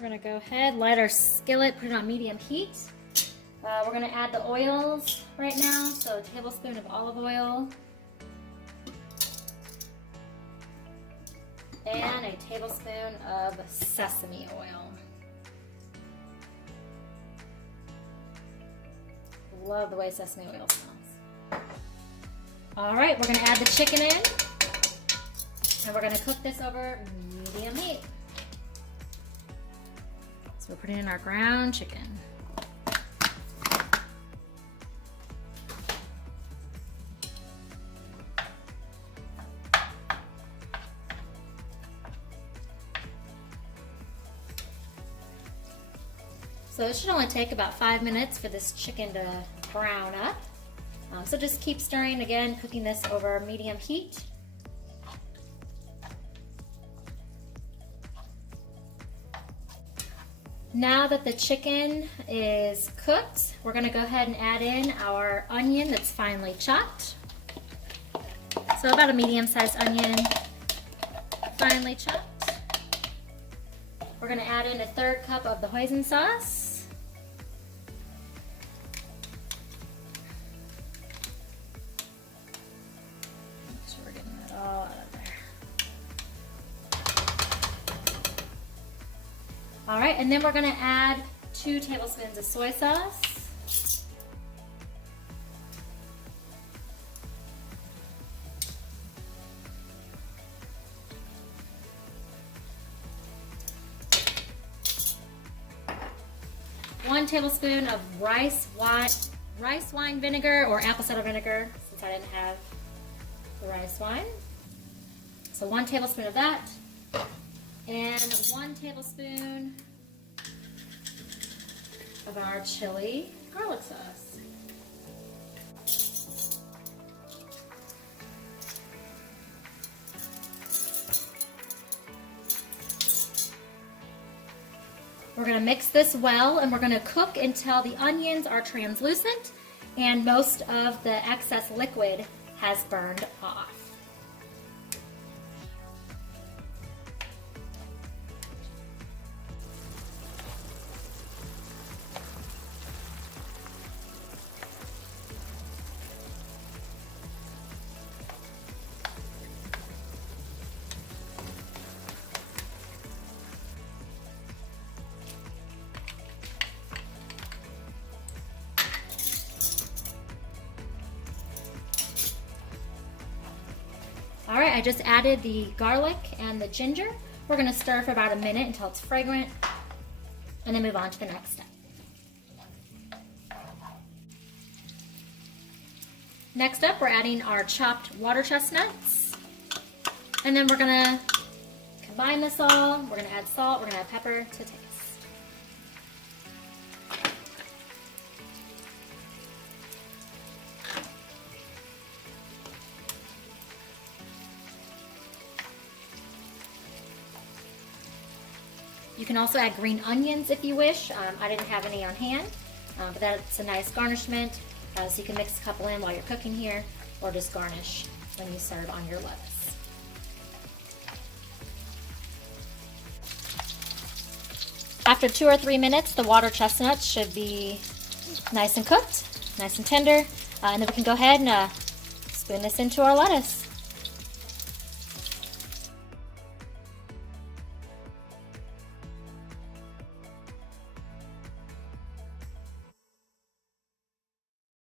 We're gonna go ahead, light our skillet, put it on medium heat. We're gonna add the oils right now. So a tablespoon of olive oil and a tablespoon of sesame oil. Love the way sesame oil smells. All right, we're gonna add the chicken in and we're gonna cook this over medium heat. So we're putting in our ground chicken. So it should only take about 5 minutes for this chicken to brown up. So just keep stirring, again, cooking this over medium heat. Now that the chicken is cooked, we're gonna go ahead and add in our onion that's finely chopped. So about a medium-sized onion, finely chopped. We're gonna add in a 1/3 cup of the hoisin sauce. Make sure we're getting that all out of there. All right, and then we're gonna add 2 tablespoons of soy sauce. One tablespoon of rice wine vinegar or apple cider vinegar, since I didn't have the rice wine. So 1 tablespoon of that, and 1 tablespoon of our chili garlic sauce. We're going to mix this well and we're going to cook until the onions are translucent and most of the excess liquid has burned off. All right, I just added the garlic and the ginger. We're gonna stir for about a minute until it's fragrant and then move on to the next step. Next up, we're adding our chopped water chestnuts. And then we're gonna combine this all. We're gonna add salt, we're gonna add pepper to taste. You can also add green onions if you wish. I didn't have any on hand, but that's a nice garnishment. So you can mix a couple in while you're cooking here, or just garnish when you serve on your lettuce. After 2 or 3 minutes, the water chestnuts should be nice and cooked, nice and tender, and then we can go ahead and spoon this into our lettuce.